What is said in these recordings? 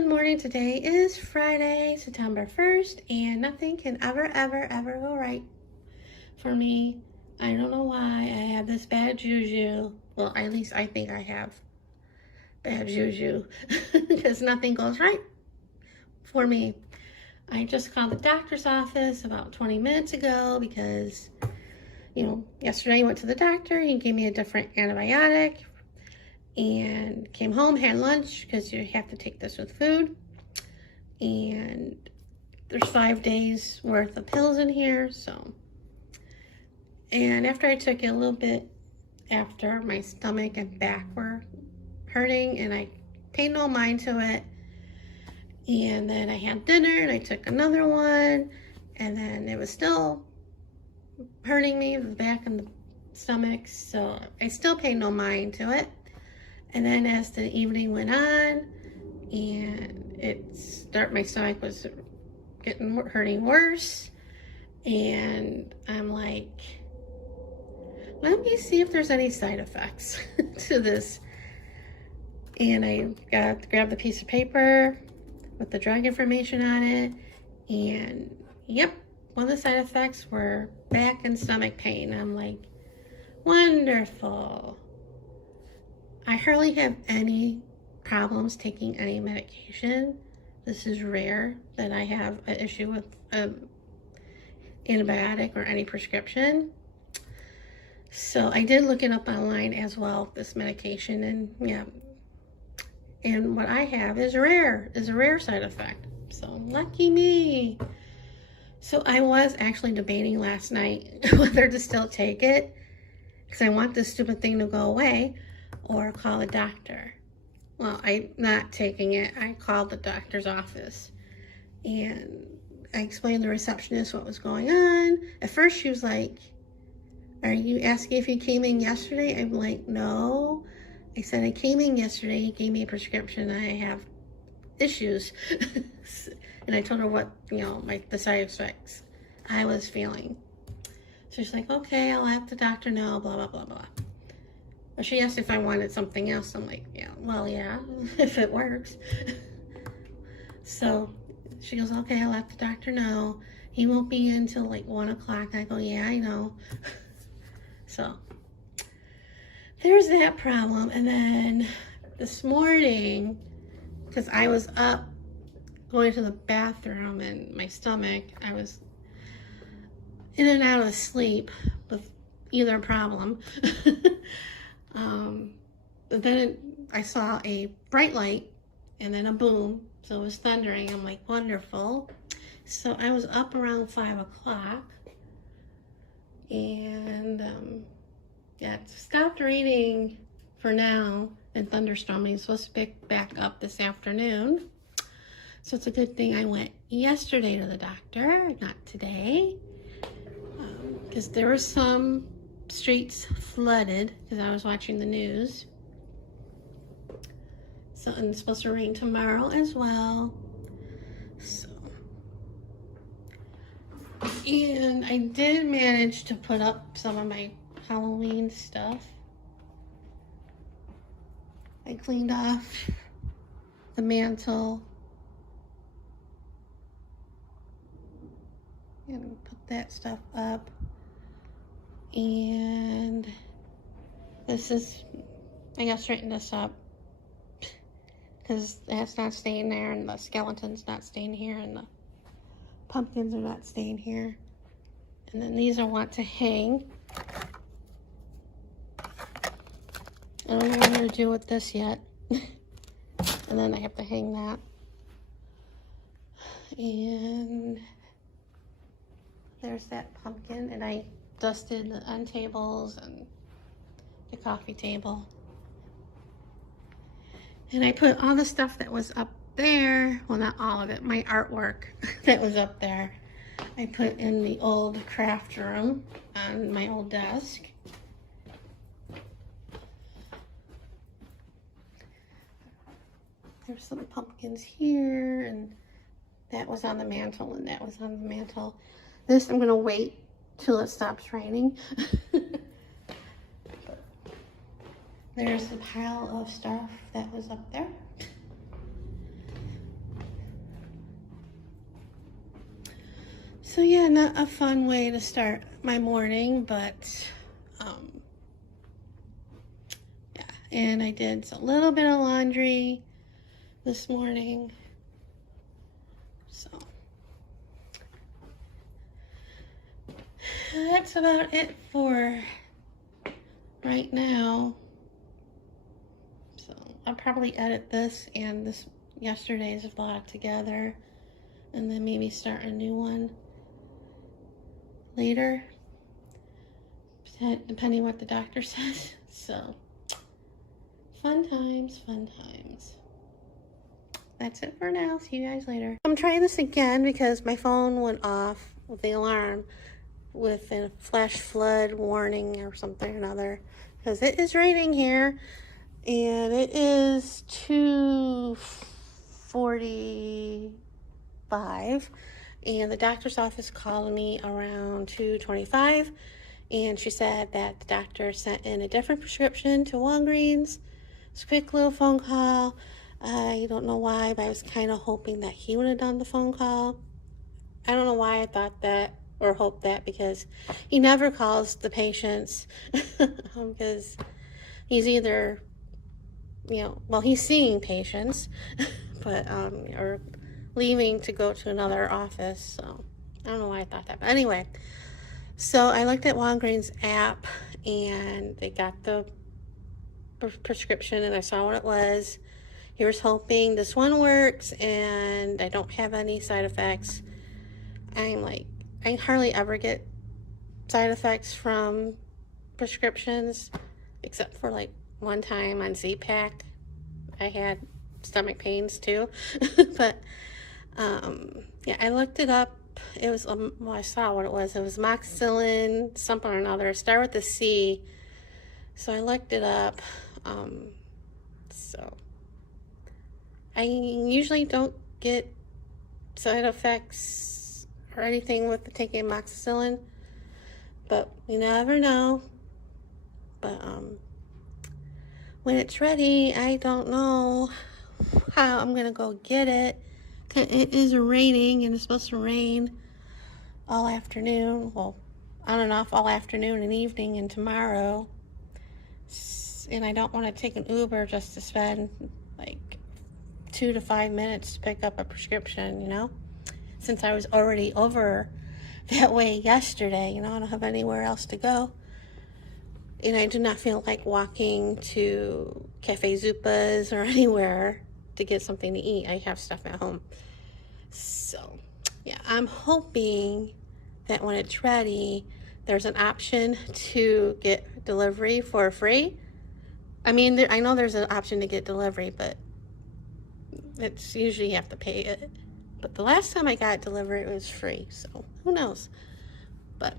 Good morning. Today is Friday, September 1st, and nothing can ever go right for me. I don't know why I have this bad juju. Well, at least I think I have bad juju because nothing goes right for me. I just called the doctor's office about 20 minutes ago because, yesterday I went to the doctor. He gave me a different antibiotic and came home, had lunch because you have to take this with food. And there's 5 days worth of pills in here, and after I took it a little bit after, my stomach and back were hurting and I paid no mind to it. And then I had dinner and I took another one, and then it was still hurting me, the back and the stomach, so I still paid no mind to it. And then as the evening went on, and my stomach was hurting worse, and I'm like, let me see if there's any side effects to this. And I grabbed the piece of paper with the drug information on it, and yep, one of the side effects were back and stomach pain. I'm like, wonderful. I hardly have any problems taking any medication. This is rare that I have an issue with antibiotic or any prescription. So I did look it up online as well, this medication, and yeah. And what I have is a rare side effect. So lucky me. So I was actually debating last night whether to still take it because I want this stupid thing to go away, or call a doctor. Well, I'm not taking it. I called the doctor's office and I explained to the receptionist what was going on. At first she was like, are you asking if you came in yesterday? I'm like, no. I said, I came in yesterday. He gave me a prescription. I have issues. And I told her what, the side effects I was feeling. So she's like, okay, I'll let the doctor know, blah, blah, blah, blah. But she asked if I wanted something else. I'm like, yeah, if it works. So she goes, okay, I'll let the doctor know. He won't be in until like 1 o'clock. I go, yeah, I know. So there's that problem. And then this morning, because I was up going to the bathroom and my stomach, I was in and out of sleep with either problem. But then I saw a bright light and then a boom, so it was thundering. I'm like, wonderful. So I was up around 5 o'clock, and it stopped raining for now and thunderstorming. It's supposed to pick back up this afternoon. So it's a good thing I went yesterday to the doctor, not today, because there were some streets flooded because I was watching the news. So, and it's supposed to rain tomorrow as well. So, and I did manage to put up some of my Halloween stuff. I cleaned off the mantle and put that stuff up. And I gotta straighten this up because that's not staying there, and the skeleton's not staying here, and the pumpkins are not staying here. And then these I want to hang. I don't know what I'm gonna do with this yet. And then I have to hang that. And there's that pumpkin, and I dusted the end tables and the coffee table. And I put all the stuff that was up there, well, not all of it, my artwork that was up there, I put in the old craft room on my old desk. There's some pumpkins here, and that was on the mantle, and that was on the mantle. This I'm gonna wait till it stops raining. There's the pile of stuff that was up there. So yeah, not a fun way to start my morning, but yeah. And I did a little bit of laundry this morning. So that's about it for right now. So I'll probably edit this and this yesterday's vlog together, and then maybe start a new one later, depending what the doctor says. So fun times, fun times. That's it for now. See you guys later. I'm trying this again because my phone went off with the alarm with a flash flood warning or something or another, because it is raining here, and it is 2:45, and the doctor's office called me around 2:25, and she said that the doctor sent in a different prescription to Walgreens. It's a quick little phone call. I don't know why, but I was kind of hoping that he would have done the phone call. I don't know why I thought that or hoped that, because he never calls the patients because he's either, well, he's seeing patients, but or leaving to go to another office. So I don't know why I thought that, but anyway. So I looked at Walgreens app, and they got the prescription, and I saw what it was. Here's hoping this one works and I don't have any side effects. I hardly ever get side effects from prescriptions, except for like one time on Z-Pak. I had stomach pains too. But yeah, I looked it up. It was, well, I saw what it was. It was amoxicillin, something or another. Start with the C. So I looked it up. So I usually don't get side effects or anything with taking amoxicillin, but you never know. But when it's ready, I don't know how I'm gonna go get it. It is raining, and it's supposed to rain all afternoon. Well, on and off all afternoon and evening and tomorrow. And I don't want to take an Uber just to spend like 2 to 5 minutes to pick up a prescription, since I was already over that way yesterday. I don't have anywhere else to go, and I do not feel like walking to Cafe Zupa's or anywhere to get something to eat. I have stuff at home. So yeah, I'm hoping that when it's ready, there's an option to get delivery for free. I mean, I know there's an option to get delivery, but it's usually you have to pay it. But the last time I got delivery, it was free, so who knows. But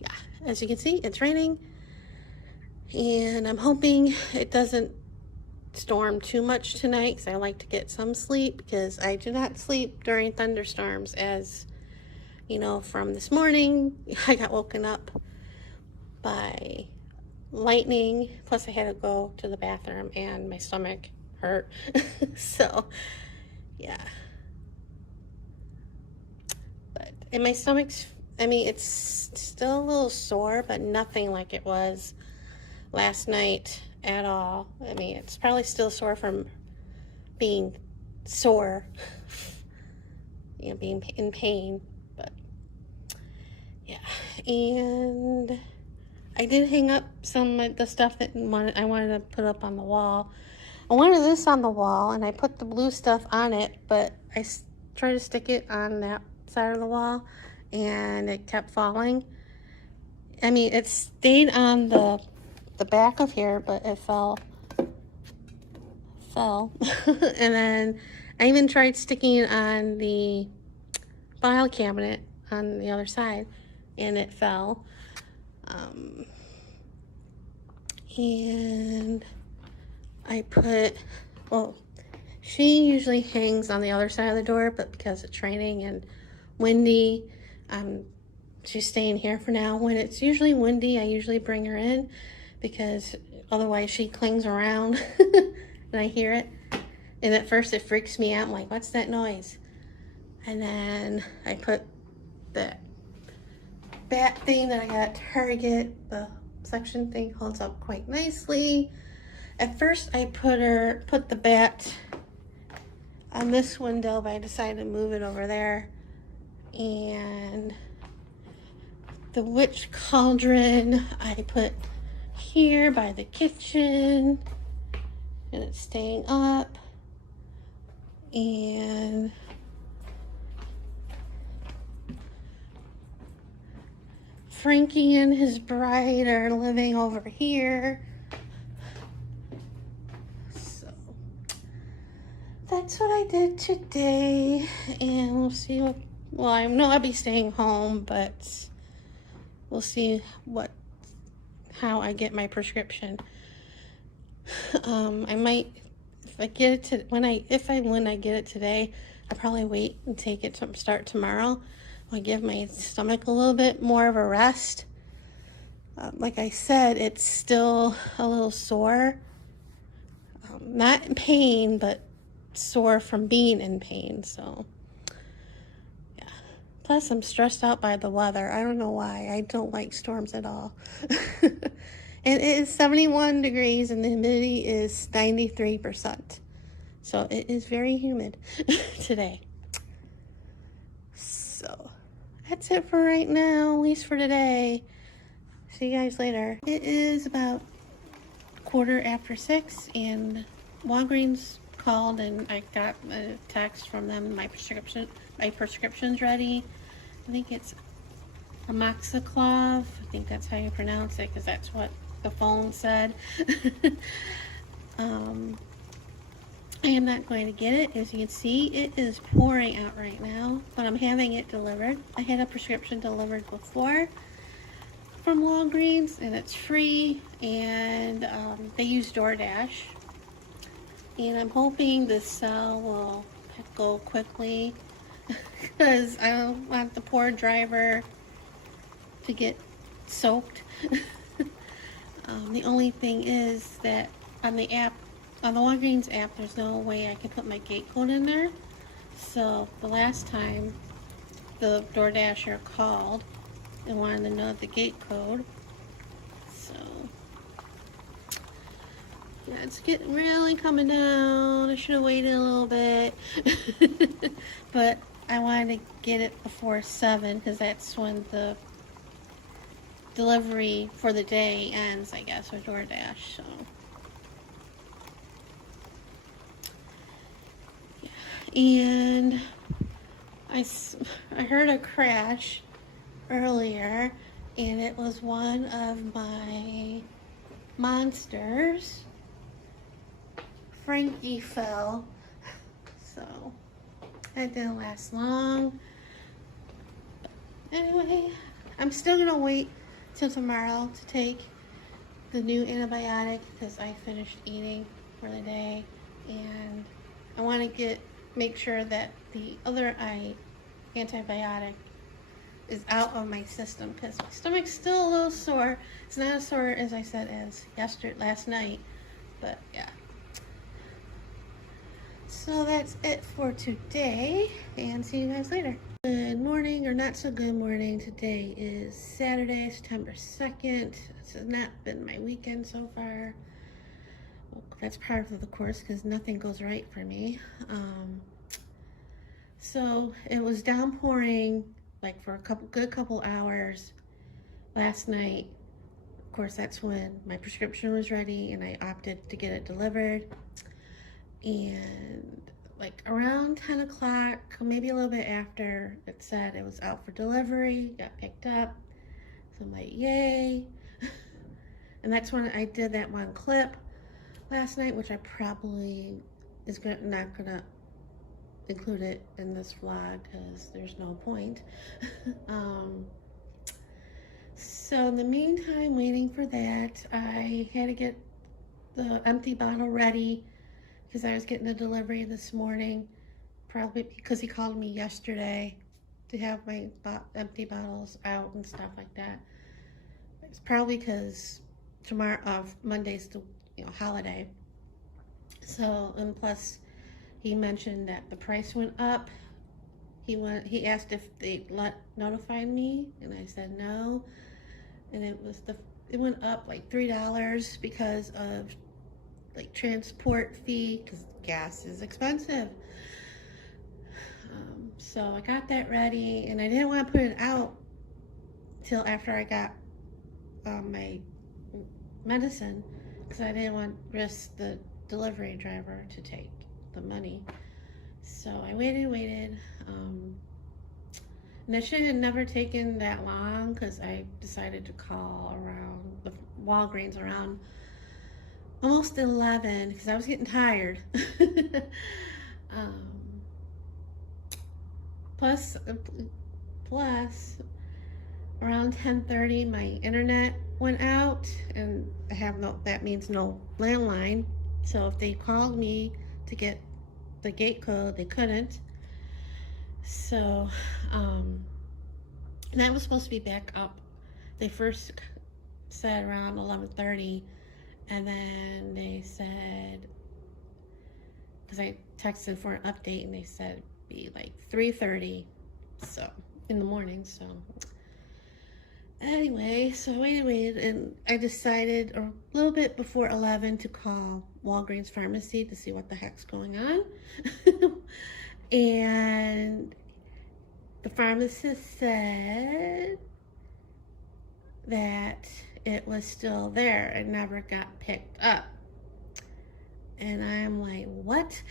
yeah, as you can see, it's raining, and I'm hoping it doesn't storm too much tonight, because I like to get some sleep, because I do not sleep during thunderstorms. As you know, from this morning, I got woken up by lightning, plus I had to go to the bathroom and my stomach hurt. So yeah, and my stomach's, it's still a little sore, but nothing like it was last night at all. It's probably still sore from being sore, being in pain. But yeah, and I did hang up some of the stuff that I wanted to put up on the wall. I wanted this on the wall, and I put the blue stuff on it, but I tried to stick it on that side of the wall, and it kept falling. It stayed on the back of here, but it fell. And then I even tried sticking it on the file cabinet on the other side, and it fell. And I put, well, she usually hangs on the other side of the door, but because it's raining and windy, she's staying here for now. When it's usually windy, I usually bring her in, because otherwise she clings around and I hear it. And at first it freaks me out. I'm like, what's that noise? And then I put the bat thing that I got at Target. The suction thing holds up quite nicely. At first I put the bat on this window, but I decided to move it over there. And the witch cauldron I put here by the kitchen, and it's staying up. And Frankie and his bride are living over here. So that's what I did today, and we'll see what, well, I know I'll be staying home, but we'll see how I get my prescription. I might, if I get it to, when I get it today, I'll probably wait and take it to start tomorrow. I'll give my stomach a little bit more of a rest. Like I said, it's still a little sore. Not in pain, but sore from being in pain, so yeah. Plus, I'm stressed out by the weather. I don't know why. I don't like storms at all. And it is 71 degrees and the humidity is 93%. So it is very humid today. So that's it for right now, at least for today. See you guys later. It is about 6:15 and Walgreens called and I got a text from them. My prescription's ready. I think it's amoxiclav. I think that's how you pronounce it, because that's what the phone said. I am not going to get it. As you can see, it is pouring out right now, but I'm having it delivered. I had a prescription delivered before from Walgreens, and it's free, and they use DoorDash. And I'm hoping the cell will go quickly, because I don't want the poor driver to get soaked. The only thing is that on the app, on the Walgreens app, there's no way I can put my gate code in there. So the last time the DoorDasher called and wanted to know the gate code. So yeah, it's getting really coming down. I should have waited a little bit. But I wanted to get it before 7, because that's when the delivery for the day ends, I guess, with DoorDash. So and I heard a crash earlier, and it was one of my monsters. Frankie fell, so that didn't last long. Anyway, I'm still gonna wait till tomorrow to take the new antibiotic, because I finished eating for the day, and I want to make sure that the other antibiotic is out of my system, because my stomach's still a little sore. It's not as sore as I said as last night, but yeah. So that's it for today, and see you guys later. Good morning, or not so good morning. Today is Saturday, September 2nd. This has not been my weekend so far. Well, that's part of the course, because nothing goes right for me. So it was downpouring like for a good couple hours last night. Of course, that's when my prescription was ready and I opted to get it delivered. And like around 10 o'clock, maybe a little bit after, it said it was out for delivery, got picked up. So I'm like, yay. And that's when I did that one clip last night, which I probably not gonna include it in this vlog, because there's no point. So in the meantime, waiting for that, I had to get the empty bottle ready, because I was getting a delivery this morning, probably because he called me yesterday to have my empty bottles out and stuff like that. It's probably because Monday's the holiday. So, and plus he mentioned that the price went up, He asked if they notified me, and I said no. And it went up like $3 because of like transport fee, because gas is expensive. So I got that ready, and I didn't want to put it out till after I got my medicine, because I didn't want to risk the delivery driver to take the money. So I waited. And it should have never taken that long, because I decided to call around the Walgreens around almost 11, because I was getting tired. um, plus, plus, around 10:30, my internet went out, and I have that means no landline. So if they called me to get the gate code, they couldn't. So, and that was supposed to be back up. They first said around 11:30, and then they said, because I texted for an update, and they said it'd be like 3:30, so in the morning. So anyway, so I waited, and I decided a little bit before 11 to call Walgreens Pharmacy to see what the heck's going on. And the pharmacist said that it was still there. It never got picked up. And I'm like, what?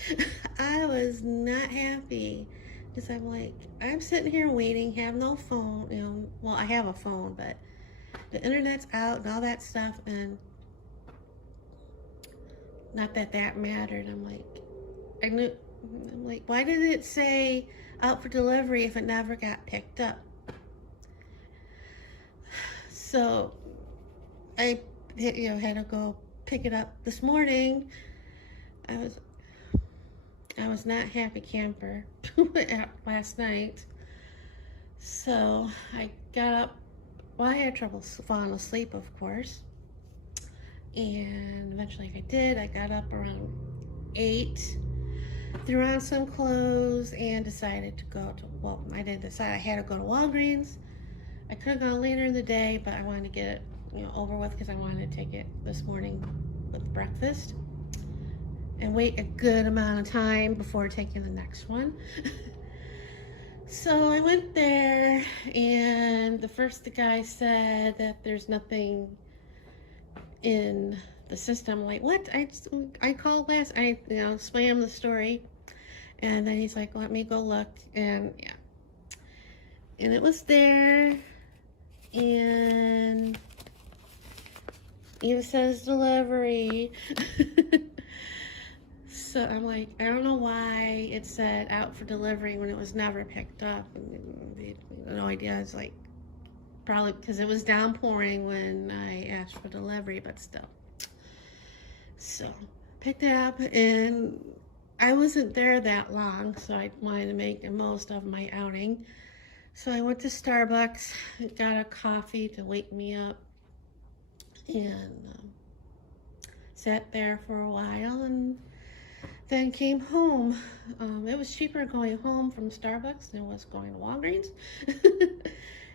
I was not happy, because I'm like, I'm sitting here waiting, have no phone, well, I have a phone, but the internet's out and all that stuff, and not that that mattered. I'm like, why did it say out for delivery if it never got picked up? So I, had to go pick it up this morning. I was not happy camper last night. So I got up. Well, I had trouble falling asleep, of course. And eventually I did. I got up around 8, threw on some clothes, and decided to go to, well, I didn't decide. I had to go to Walgreens. I could have gone later in the day, but I wanted to get it, over with, because I wanted to take it this morning with breakfast and wait a good amount of time before taking the next one. So I went there, and the guy said that there's nothing in the system. I'm like, what? I called last, I swam the story, and then he's like, let me go look, and yeah, and it was there, and it says delivery. So I'm like, I don't know why it said out for delivery when it was never picked up. No idea. It's like, probably because it was downpouring when I asked for delivery, but still. So picked it up, and I wasn't there that long, so I wanted to make the most of my outing. So I went to Starbucks, got a coffee to wake me up, and sat there for a while, and then came home. It was cheaper going home from Starbucks than it was going to Walgreens.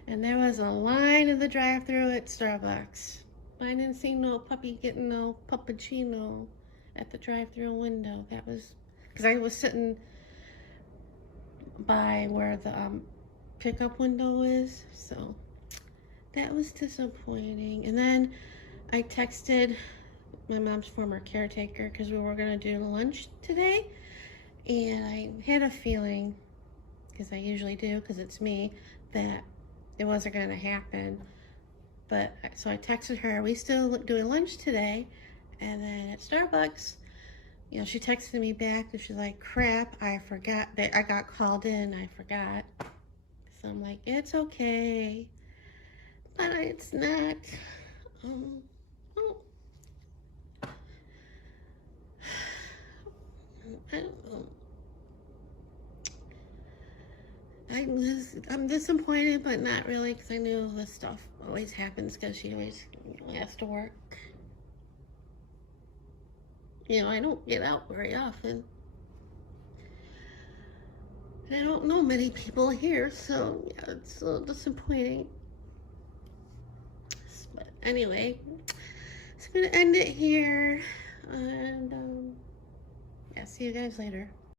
And there was a line in the drive-thru at Starbucks. I didn't see no puppy getting no puppuccino at the drive-thru window. That was because I was sitting by where the pickup window is. So that was disappointing. And then I texted my mom's former caretaker, because we were going to do lunch today, and I had a feeling, because I usually do, because it's me, that it wasn't going to happen. But so I texted her, we still doing lunch today? And then at Starbucks, she texted me back, and she's like, crap, I forgot that I got called in. I forgot. So I'm like, it's okay, but it's not. I don't know. I'm disappointed, but not really, because I knew this stuff always happens, because she always has to work. I don't get out very often. And I don't know many people here, so yeah, it's a little disappointing. But anyway, so I'm gonna end it here, and yeah, see you guys later.